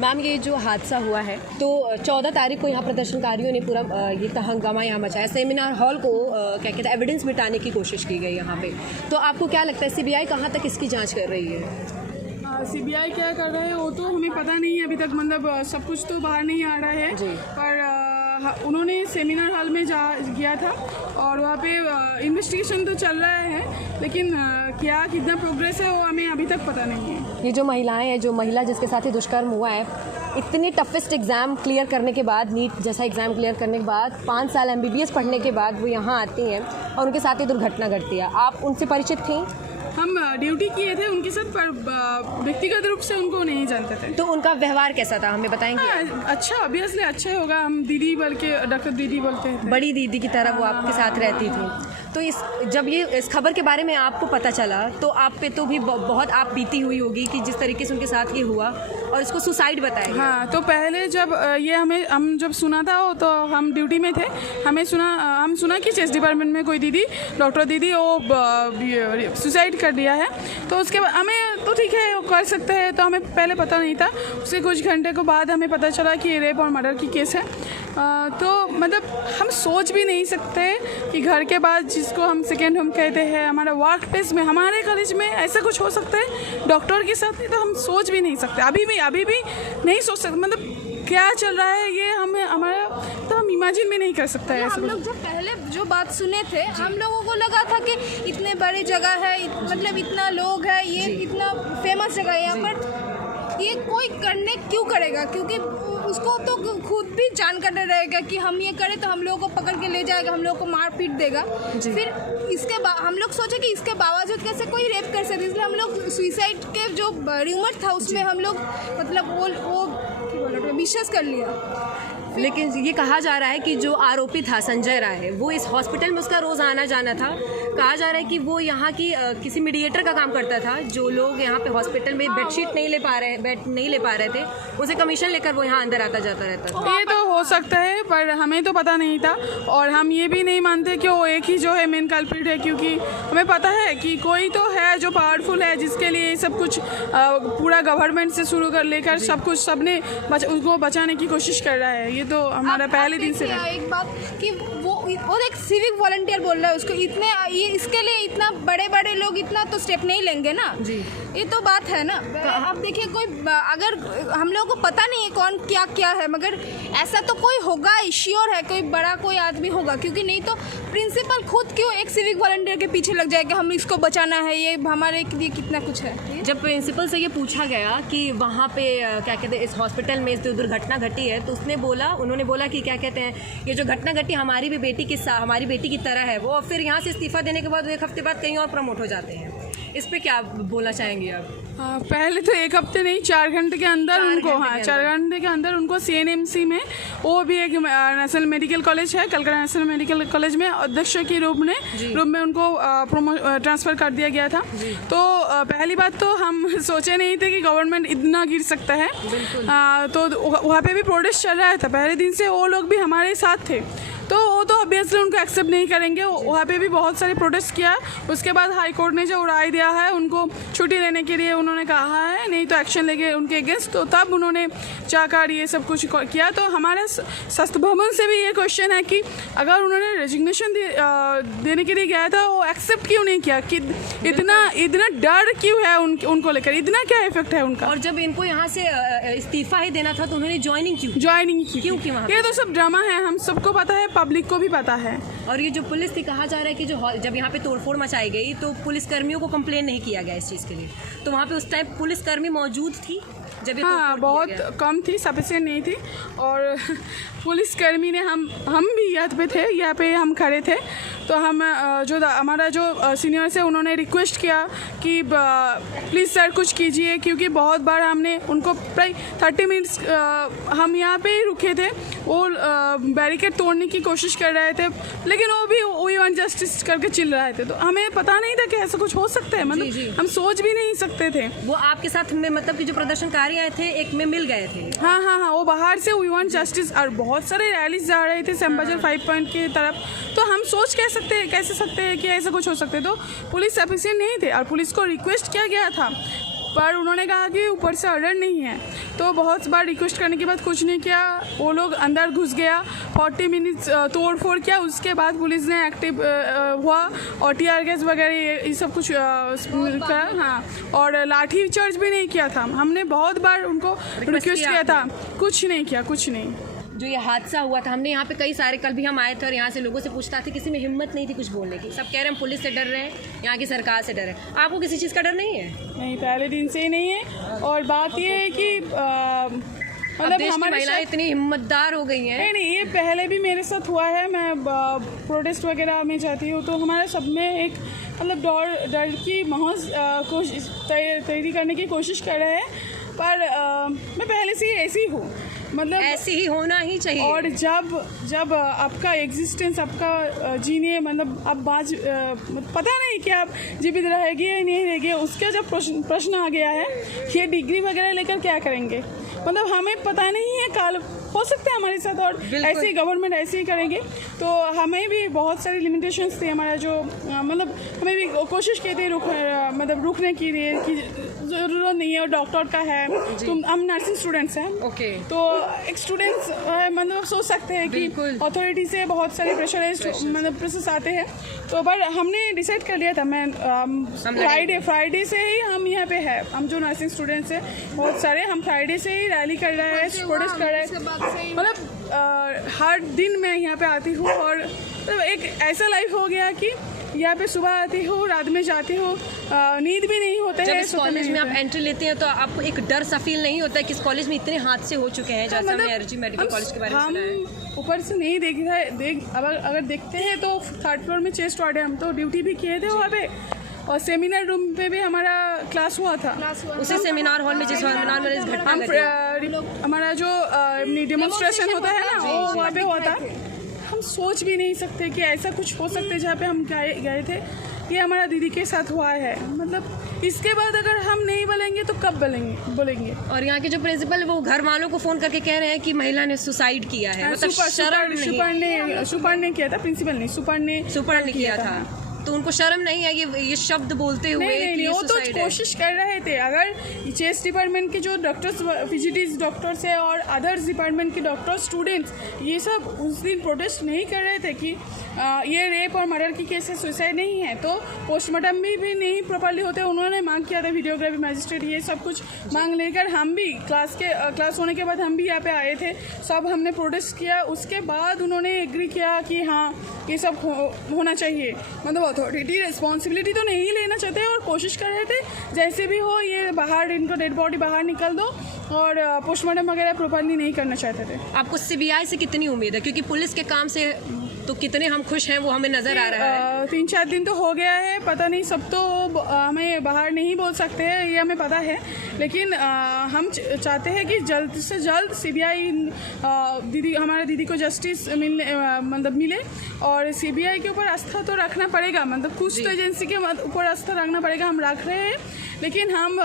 Ma'am ये जो हादसा हुआ है तो 14 तारीख को यहाँ प्रदर्शनकारियों ने पूरा ये हंगामा यहाँ मचाया, सेमिनार हॉल को क्या कहते हैं एविडेंस मिटाने की कोशिश की गई यहाँ पे। तो आपको क्या लगता है सीबीआई कहाँ तक इसकी जांच कर रही है? सीबीआई क्या कर रहा है वो तो हमें पता नहीं है अभी तक, मतलब सब कुछ तो बाहर नहीं आ रहा है। पर उन्होंने सेमिनार हॉल में गया था और वहाँ पे इन्वेस्टिगेशन तो चल रहा है, लेकिन क्या कितना प्रोग्रेस है वो हमें अभी तक पता नहीं है। ये जो महिलाएं हैं, जो महिला जिसके साथ ही दुष्कर्म हुआ है, इतने टफेस्ट एग्ज़ाम क्लियर करने के बाद, नीट जैसा एग्ज़ाम क्लियर करने के बाद 5 साल MBBS पढ़ने के बाद वो यहाँ आती हैं और उनके साथ ही दुर्घटना घटती है। आप उनसे परिचित थी? हम ड्यूटी किए थे उनके साथ, पर व्यक्तिगत रूप से उनको नहीं जानते थे। तो उनका व्यवहार कैसा था, हमें बताएंगे? अच्छा, ऑब्वियसली अच्छा ही होगा। हम दीदी बल्कि डॉक्टर दीदी बोलते हैं, बड़ी दीदी की तरह वो आपके साथ रहती थी। तो जब इस खबर के बारे में आपको पता चला तो आप पे तो भी बहुत आप बीती हुई होगी कि जिस तरीके से उनके साथ ये हुआ और इसको सुसाइड बताया। हाँ, तो पहले जब ये हम जब सुना था तो हम ड्यूटी में थे, हम सुना कि चेस्ट डिपार्टमेंट में कोई दीदी, डॉक्टर दीदी, वो सुसाइड कर दिया है। तो उसके बाद हमें तो ठीक है वो कर सकते हैं, तो हमें पहले पता नहीं था। उसके कुछ घंटे के बाद हमें पता चला कि रेप और मर्डर की केस है। तो मतलब हम सोच भी नहीं सकते कि घर के बाद, जिसको हम सेकेंड होम कहते हैं, हमारा वर्क प्लेस में, हमारे कॉलेज में ऐसा कुछ हो सकता है डॉक्टर के साथ। तो हम सोच भी नहीं सकते, अभी भी नहीं सोच सकते। मतलब क्या चल रहा है ये हमारा तो हम इमेजिन भी नहीं कर सकते हैं। हम लोग जब पहले जो बात सुने थे, हम लोगों को लगा था कि इतने बड़ी जगह है, मतलब इतना लोग है, ये इतना फेमस जगह है यहाँ पर, ये कोई करने क्यों करेगा? क्योंकि उसको तो खुद भी जानकारी रहेगा कि हम ये करें तो हम लोगों को पकड़ के ले जाएगा, हम लोगों को मार पीट देगा। फिर इसके बाद हम लोग सोचे कि इसके बावजूद कैसे कोई रेप कर सकते, इसलिए हम लोग सुसाइड के जो र्यूमर था उसमें हम लोग मतलब वो विश्वास कर लिया। लेकिन ये कहा जा रहा है कि जो आरोपी था संजय राय, वो इस हॉस्पिटल में उसका रोज़ आना जाना था। कहा जा रहा है कि वो यहाँ की किसी मीडिएटर का काम करता था। जो लोग यहाँ पे हॉस्पिटल में बेड नहीं ले पा रहे थे, उसे कमीशन लेकर वो यहाँ अंदर आता जाता रहता था। ये तो हो सकता है, पर हमें तो पता नहीं था। और हम ये भी नहीं मानते कि वो एक ही जो है मेन कल्प्रिट है, क्योंकि हमें पता है कि कोई तो है जो पावरफुल है, जिसके लिए सब कुछ पूरा गवर्नमेंट से शुरू कर लेकर सब कुछ सबने उसको बचाने की कोशिश कर रहा है। ये तो हमारा पहले दिन से एक बात कि वो एक सिविक वॉलंटियर बोल रहा है, उसको इसके लिए इतना बड़े लोग इतना तो स्टेप नहीं लेंगे ना जी। ये तो बात है ना। अब देखिए, कोई अगर हम लोगों को पता नहीं है कौन क्या है, मगर ऐसा तो कोई होगा, श्योर है कोई बड़ा कोई आदमी होगा, क्योंकि नहीं तो प्रिंसिपल खुद क्यों एक सिविक वॉलंटियर के पीछे लग जाएगा, हम इसको बचाना है, ये हमारे लिए कितना कुछ है। जब प्रिंसिपल से ये पूछा गया कि वहाँ पे क्या कहते हैं इस हॉस्पिटल में इस दुर्घटना घटी है, तो उन्होंने बोला कि क्या कहते हैं ये जो घटना घटी हमारी बेटी की तरह है वो। फिर यहाँ से इस्तीफा देने के बाद 1 हफ्ते बाद कहीं और प्रमोट हो जाते हैं। इस पे क्या बोलना चाहेंगे आप? पहले तो 1 हफ्ते नहीं, 4 घंटे के अंदर उनको 4 घंटे के अंदर उनको CNMC में, वो भी एक नेशनल मेडिकल कॉलेज है, कलकत्ता नेशनल मेडिकल कॉलेज में अध्यक्ष के रूप में उनको ट्रांसफ़र कर दिया गया था। तो पहली बात तो हम सोचे नहीं थे कि गवर्नमेंट इतना गिर सकता है। तो वहाँ पे भी प्रोटेस्ट चल रहा था पहले दिन से, वो लोग भी हमारे साथ थे। तो वो तो ऑब्वियसली उनको एक्सेप्ट नहीं करेंगे। वहाँ पे भी बहुत सारे प्रोटेस्ट किया। उसके बाद हाई कोर्ट ने जो राय दिया है, उनको छुट्टी लेने के लिए उन्होंने कहा है, नहीं तो एक्शन लेंगे उनके अगेंस्ट। तो तब उन्होंने चाहकर ये सब कुछ किया। तो हमारे स्वास्थ्य भवन से भी ये क्वेश्चन है कि अगर उन्होंने रेजिग्नेशन देने के लिए गया था, वो एक्सेप्ट क्यों नहीं किया? कि इतना डर क्यों है उनको लेकर, इतना क्या इफेक्ट है उनका? और जब इनको यहाँ से इस्तीफा ही देना था तो उन्होंने ज्वाइनिंग क्यों की? ये तो सब ड्रामा है, हम सबको पता है, पब्लिक को भी पता है। और ये जो पुलिस थी, कहा जा रहा है कि जब यहाँ पे तोड़फोड़ मचाई गई तो पुलिस कर्मियों को कंप्लेन नहीं किया गया इस चीज़ के लिए। तो वहाँ पे उस टाइम पुलिसकर्मी मौजूद थी जब ये हाँ, बहुत कम थी, सफिशिएंट नहीं थी। और पुलिसकर्मी ने हम भी यहाँ पे हम खड़े थे। तो हम हमारा जो सीनियर्स है, उन्होंने रिक्वेस्ट किया कि प्लीज़ सर कुछ कीजिए, क्योंकि बहुत बार हमने उनको प्राय 30 मिनट्स हम यहाँ पे ही रुके थे। वो बैरिकेड तोड़ने की कोशिश कर रहे थे, लेकिन वो भी वी वांट जस्टिस करके चिल्ला रहे थे। तो हमें पता नहीं था कि ऐसा कुछ हो सकता है, मतलब हम सोच भी नहीं सकते थे। वो आपके साथ में, मतलब कि जो प्रदर्शनकारी आए थे, एक में मिल गए थे। हाँ, वो बाहर से वी वांट जस्टिस, और बहुत सारे रैलीज जा रहे थे सेम्बाजर 5 पॉइंट की तरफ। तो हम सोच कैसे सकते हैं कि ऐसा कुछ हो सकते। तो पुलिस सफिशिएंट नहीं थे, और पुलिस को रिक्वेस्ट किया गया था पर उन्होंने कहा कि ऊपर से ऑर्डर नहीं है। तो बहुत बार रिक्वेस्ट करने के बाद कुछ नहीं किया, वो लोग अंदर घुस गया, 40 मिनट्स तोड़ फोड़ किया। उसके बाद पुलिस ने एक्टिव हुआ और टीआर गैस वगैरह ये सब कुछ करा। हाँ, और लाठी चार्ज भी नहीं किया था। हमने बहुत बार उनको रिक्वेस्ट किया था, कुछ नहीं किया, कुछ नहीं। जो ये हादसा हुआ था, हमने यहाँ पे कई सारे, कल भी हम आए थे और यहाँ से लोगों से पूछता थे, किसी में हिम्मत नहीं थी कुछ बोलने की। सब कह रहे हैं हम पुलिस से डर रहे हैं, यहाँ की सरकार से डर है। आपको किसी चीज़ का डर नहीं है? नहीं, पहले दिन से ही नहीं है। और बात ये है कि मतलब हमारी महिलाएं इतनी हिम्मतदार हो गई हैं। नहीं, ये पहले भी मेरे साथ हुआ है। मैं प्रोटेस्ट वगैरह में जाती हूँ तो हमारे सब में एक मतलब डर की महज कोशिश तैयारी करने की कोशिश कर रहे हैं। पर मैं पहले से ही ऐसी हूँ, मतलब ऐसे ही होना ही चाहिए। और जब आपका एग्जिस्टेंस, आपका जीने, मतलब आप पता नहीं कि आप जीवित रहेगी या नहीं रहेगी, उसका जब प्रश्न आ गया है कि ये डिग्री वगैरह लेकर क्या करेंगे, मतलब हमें पता नहीं है कल हो सकता है हमारे साथ और ऐसे ही गवर्नमेंट ऐसे ही करेंगे। तो हमें भी बहुत सारी लिमिटेशंस थी हमारा, जो मतलब हमें भी कोशिश की थी रुकने की लिए कि ज़रूरत नहीं है, और डॉक्टर का है, तुम हम नर्सिंग स्टूडेंट्स हैं। ओके। तो एक स्टूडेंट्स मतलब सोच सकते हैं कि अथॉरिटी से बहुत सारे प्रेशर्स आते हैं। तो पर हमने डिसाइड कर लिया था, मैं फ्राइडे से ही हम यहाँ पे है, हम जो नर्सिंग स्टूडेंट्स हैं बहुत सारे, हम फ्राइडे से ही रैली कर रहे हैं, प्रोटेस्ट कर रहे हैं। मतलब हर दिन मैं यहाँ पे आती हूँ और मतलब एक ऐसा लाइफ हो गया कि यहाँ पे सुबह आती हूँ, रात में जाती हूँ, नींद भी नहीं होते हैं। जब कॉलेज में आप एंट्री लेते हैं तो आपको एक डर सा फील नहीं होता है कि इस कॉलेज में इतने हादसे हो चुके हैं, जैसे हमने एआरजी मेडिकल कॉलेज के बारे में सुना है। ऊपर से नहीं अगर देखते हैं तो 3rd फ्लोर में चेस्ट वार्ड है, हम तो ड्यूटी भी किए थे वहाँ पे, और सेमिनार रूम पे भी हमारा क्लास हुआ था। उसी सेमिनार हॉल में, जिस सेमिनार में इस घटना घटी, हमारा जो डेमोन्स्ट्रेशन होता है ना, वो वहाँ पे हुआ था। हम सोच भी नहीं सकते कि ऐसा कुछ हो सकता है जहाँ पे हम गए थे। ये हमारा दीदी के साथ हुआ है, मतलब इसके बाद अगर हम नहीं बोलेंगे तो कब बोलेंगे। और यहाँ के जो प्रिंसिपल वो घर वालों को फोन करके कह रहे हैं कि महिला ने सुसाइड किया है। मतलब सुपर ने किया था, प्रिंसिपल ने, सुपर ने किया था। तो उनको शर्म नहीं है ये शब्द बोलते हुए? नहीं, वो तो कोशिश कर रहे थे। अगर चेस्ट डिपार्टमेंट के जो डॉक्टर्स, पीजीटीज डॉक्टर्स है और अदर्स डिपार्टमेंट के डॉक्टर, स्टूडेंट्स, ये सब उस दिन प्रोटेस्ट नहीं कर रहे थे कि ये रेप और मर्डर की केस है, सुसाइड नहीं है, तो पोस्टमार्टम भी नहीं प्रॉपर्ली होते। उन्होंने मांग किया था वीडियोग्राफी, मैजिस्ट्रेट, ये सब कुछ मांग लेकर हम भी क्लास होने के बाद हम भी यहाँ पे आए थे, सब हमने प्रोटेस्ट किया। उसके बाद उन्होंने एग्री किया कि हाँ ये सब होना चाहिए। मतलब अथॉरिटी रिस्पॉन्सिबिलिटी तो नहीं लेना चाहते और कोशिश कर रहे थे जैसे भी हो ये बाहर, इनको डेड बॉडी बाहर निकल दो, और पोस्टमार्टम वगैरह प्रॉपर्ली नहीं करना चाहते थे। आपको सीबीआई से कितनी उम्मीद है? क्योंकि पुलिस के काम से तो कितने हम खुश हैं वो हमें नज़र आ रहा है। 3-4 दिन तो हो गया है, पता नहीं, सब तो हमें बाहर नहीं बोल सकते हैं, ये हमें पता है। लेकिन हम चाहते हैं कि जल्द से जल्द सीबीआई हमारे दीदी को जस्टिस मिले, और सीबीआई के ऊपर आस्था तो रखना पड़ेगा, मतलब कुछ तो एजेंसी के ऊपर आस्था रखना पड़ेगा, हम रख रहे हैं। लेकिन हम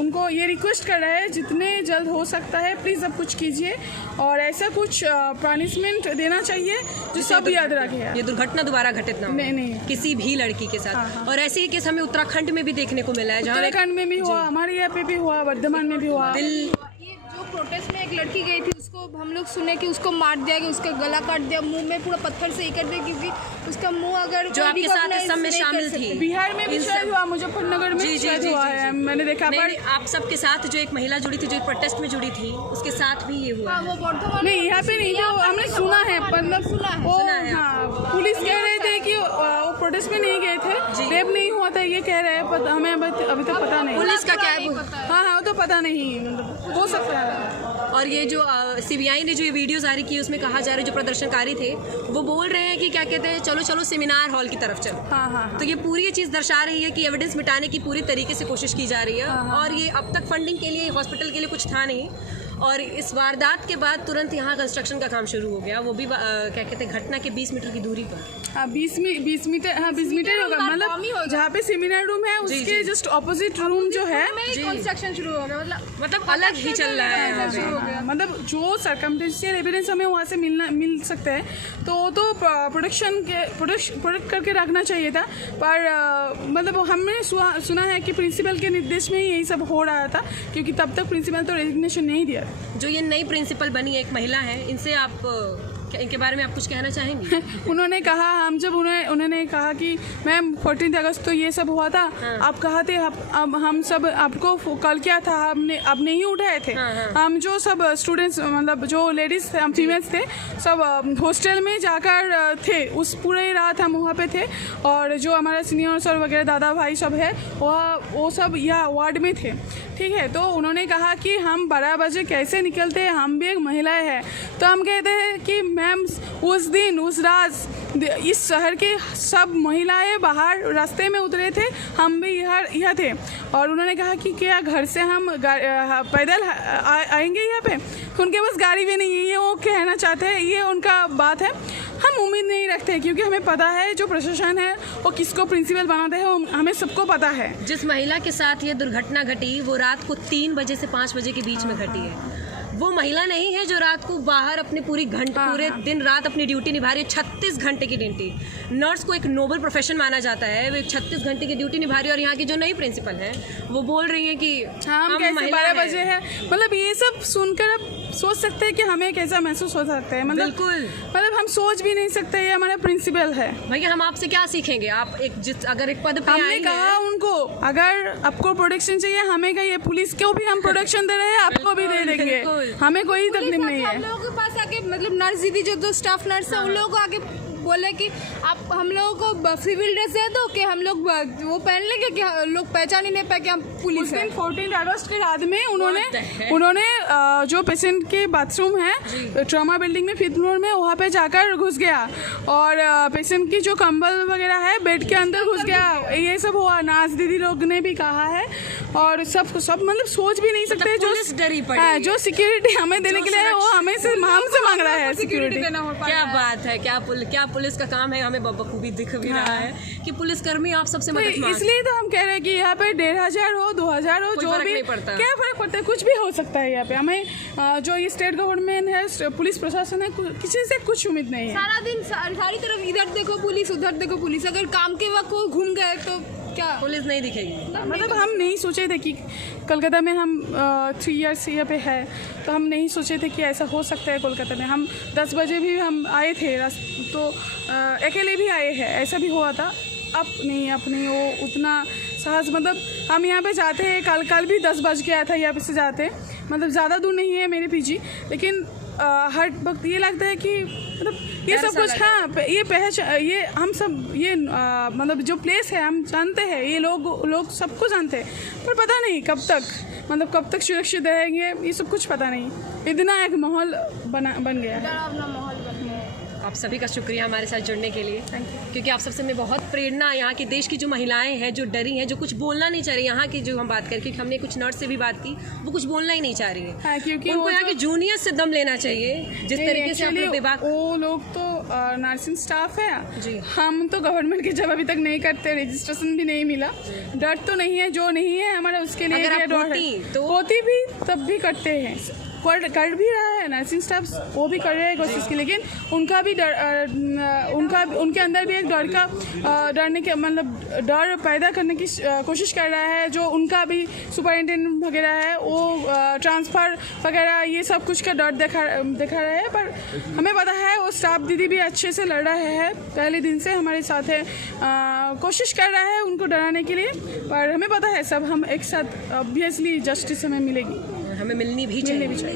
उनको ये रिक्वेस्ट कर रहे हैं जितने जल्द हो सकता है प्लीज़ अब कुछ कीजिए, और ऐसा कुछ पनिशमेंट देना चाहिए जो सब याद रखे। ये दुर्घटना दोबारा घटित ना हो नहीं किसी भी लड़की के साथ। हाँ। और ऐसे ही केस हमें उत्तराखंड में भी देखने को मिला है, उत्तराखंड में भी हुआ, हमारे यहाँ पे भी हुआ, वर्धमान में भी हुआ। जो प्रोटेस्ट में एक लड़की गई थी, उसको हम लोग सुने कि उसको मार दिया गया, उसका गला काट दिया, मुंह में पूरा पत्थर से कर दिया, क्योंकि उसका मुंह अगर जो आपके साथ इस सब में शामिल थी। बिहार में भी शायद हुआ, मुजफ्फरनगर में शायद हुआ है, मैंने देखा। पर आप सबके साथ जो एक महिला जुड़ी थी, जो एक प्रोटेस्ट में जुड़ी थी, उसके साथ भी ये हुआ। वो वर्धमान नहीं, यहाँ पे नहीं, वो हमने सुना है, मतलब सुना है। हाँ, पुलिस कह रहे थे कि वो प्रोटेस्ट में नहीं गए थे, रेप नहीं हुआ था, ये कह रहे हैं, हमें अभी तक पता नहीं पुलिस का क्या है। हाँ, वो तो पता नहीं, मतलब हो सकता है। और ये जो सीबीआई ने जो ये वीडियो जारी की, उसमें कहा जा रहा है जो प्रदर्शनकारी थे वो बोल रहे हैं कि क्या कहते हैं, चलो सेमिनार हॉल की तरफ चलो। हाँ। तो ये पूरी ये चीज़ दर्शा रही है कि एविडेंस मिटाने की पूरी तरीके से कोशिश की जा रही है। और ये अब तक फंडिंग के लिए, हॉस्पिटल के लिए कुछ था नहीं, और इस वारदात के बाद तुरंत यहाँ कंस्ट्रक्शन का काम शुरू हो गया, वो भी क्या कहते हैं घटना के 20 मीटर की दूरी पर। हाँ 20 मीटर होगा, मतलब जहाँ पे सेमिनार रूम है उसके जस्ट ऑपोजिट रूम जो है कंस्ट्रक्शन शुरू हो गया, मतलब अलग ही चल रहा है यहाँ पे। मतलब जो सर्कमस्टेंशियल एविडेंस हमें वहाँ से मिल सकते हैं तो प्रोडक्ट करके रखना चाहिए था, पर मतलब हमने सुना है कि प्रिंसिपल के निर्देश में ही यही सब हो रहा था, क्योंकि तब तक प्रिंसिपल तो रेजिग्नेशन नहीं दिया। जो ये नई प्रिंसिपल बनी है, एक महिला है, इनसे आप इनके बारे में आप कुछ कहना चाहेंगी? उन्होंने कहा उन्होंने कहा कि मैम 14 अगस्त तो ये सब हुआ था, आप कहा थे हम सब आपको कॉल किया था, आप नहीं उठाए थे। हम जो सब स्टूडेंट्स मतलब जो लेडीज थे, हम फीमेल्स थे, सब हॉस्टल में जाकर थे, उस पूरे रात हम वहाँ पे थे, और जो हमारे सीनियर्स और वगैरह दादा भाई सब है वो सब यहाँ वार्ड में थे, ठीक है। तो उन्होंने कहा कि हम 12 बजे कैसे निकलते हैं, हम भी एक महिलाएं हैं। तो हम कहते हैं कि मैम उस दिन उस रात इस शहर के सब महिलाएं बाहर रास्ते में उतरे थे, हम भी यहाँ थे। और उन्होंने कहा कि क्या घर से हम पैदल आएंगे यहाँ पे, उनके पास गाड़ी भी नहीं है, ये वो कहना चाहते हैं, ये उनका बात है। हम उम्मीद नहीं रखते क्योंकि हमें पता है जो प्रशासन है वो किसको प्रिंसिपल बनाते हैं, हमें सबको पता है। जिस महिला के साथ ये दुर्घटना घटी वो रात को 3 बजे से 5 बजे के बीच में घटी है। वो महिला नहीं है जो रात को बाहर अपने पूरे दिन रात अपनी ड्यूटी निभा रही है, 36 घंटे की ड्यूटी। नर्स को एक नोबल प्रोफेशन माना जाता है, वो 36 घंटे की ड्यूटी निभा रही है। और यहाँ की जो नई प्रिंसिपल है वो बोल रही है कि हम कैसे 12 बजे है, मतलब ये सब सुनकर आप सोच सकते हैं कि हमें कैसा महसूस हो सकता है। मतलब हम सोच भी नहीं सकते ये हमारा प्रिंसिपल है। भैया हम आपसे क्या सीखेंगे, आप अगर एक पद पे हमने कहा उनको अगर आपको प्रोटेक्शन चाहिए हमें कहिए, पुलिस को भी हम प्रोटेक्शन दे रहे हैं, आपको भी दे देंगे, हमें कोई तकलीफ नहीं है। हम लोगों के पास आके मतलब नर्स दीदी जो स्टाफ नर्स है उन लोगों को आके बोले कि आप हम लोगों को सिविल ड्रेस दे दो कि हम लोग वो पहन लेंगे कि लोग पहचान ही नहीं पाए कि हम पुलिस हैं। 14 अगस्त के रात में उन्होंने जो पेशेंट के बाथरूम है ट्रॉमा बिल्डिंग में 5th फ्लोर में वहाँ पे जाकर घुस गया, और पेशेंट की जो कंबल वगैरह है बेड के अंदर घुस गया। ये सब हुआ, नाज दीदी लोग ने भी कहा है, और सब मतलब सोच भी नहीं सकते। जो सिक्योरिटी हमें देने के लिए है वो हमें से मांग रहा है सिक्योरिटी। क्या बात है, क्या पुलिस का काम है, हमें बखूबी दिख भी रहा है कि पुलिसकर्मी आप सबसे मदद मांगते हैं। इसलिए तो हम कह रहे हैं कि यहाँ पे 1500 हो 2000 हो जो भी, क्या फर्क पड़ता है, कुछ भी हो सकता है यहाँ पे। हमें जो ये स्टेट गवर्नमेंट है, पुलिस प्रशासन है, किसी से कुछ उम्मीद नहीं है। सारा दिन सारी तरफ इधर देखो पुलिस उधर देखो पुलिस, अगर काम के वक्त कोई घूम गए तो क्या पुलिस नहीं दिखेगी। मतलब हम नहीं सोचे थे कि कोलकाता में हम 3 इयर्स यहाँ पे है, तो हम नहीं सोचे थे कि ऐसा हो सकता है कोलकाता में। हम 10 बजे भी हम आए थे, तो अकेले भी आए हैं, ऐसा भी हुआ था। अब नहीं वो उतना साहस, मतलब हम यहाँ पे जाते हैं, कल भी 10 बज गया था यहाँ पे से जाते, मतलब ज़्यादा दूर नहीं है मेरे पीजी, लेकिन हर वक्त ये लगता है कि मतलब ये सब कुछ, हाँ ये हम सब ये मतलब जो प्लेस है हम जानते हैं, ये लोग सबको जानते हैं, पर पता नहीं कब तक सुरक्षित रहेंगे, ये सब कुछ पता नहीं। इतना एक माहौल बन गया है। आप सभी का शुक्रिया हमारे साथ जुड़ने के लिए, क्योंकि आप सबसे में बहुत प्रेरणा, यहाँ की देश की जो महिलाएं हैं जो डरी हैं, जो कुछ बोलना नहीं चाह रही, यहाँ की जो हम बात करें, क्योंकि हमने कुछ नर्स से भी बात की, वो कुछ बोलना ही नहीं चाह रही है। हाँ, क्योंकि उनको यहाँ के जूनियर से दम लेना चाहिए, जिस तरीके से आपने विभाग, वो लोग तो नर्सिंग स्टाफ है जी, हम तो गवर्नमेंट की जॉब अभी तक नहीं करते, रजिस्ट्रेशन भी नहीं मिला, डर तो नहीं है, जो नहीं है हमारा उसके लिए होती भी तब भी करते हैं, कर भी रहा है नर्सिंग स्टाफ, वो भी कर रहे हैं कोशिश की, लेकिन उनका भी उनके अंदर भी एक डरने के मतलब डर पैदा करने की कोशिश कर रहा है। जो उनका भी सुपरिटेंडेंट वगैरह है वो ट्रांसफ़र वगैरह ये सब कुछ का डर दिखा रहा है, पर हमें पता है वो स्टाफ दीदी भी अच्छे से लड़ रहे हैं, पहले दिन से हमारे साथ है, कोशिश कर रहा है उनको डराने के लिए, पर हमें पता है सब हम एक साथ ऑब्वियसली जस्टिस हमें मिलेगी, हमें मिलनी भी चाहिए।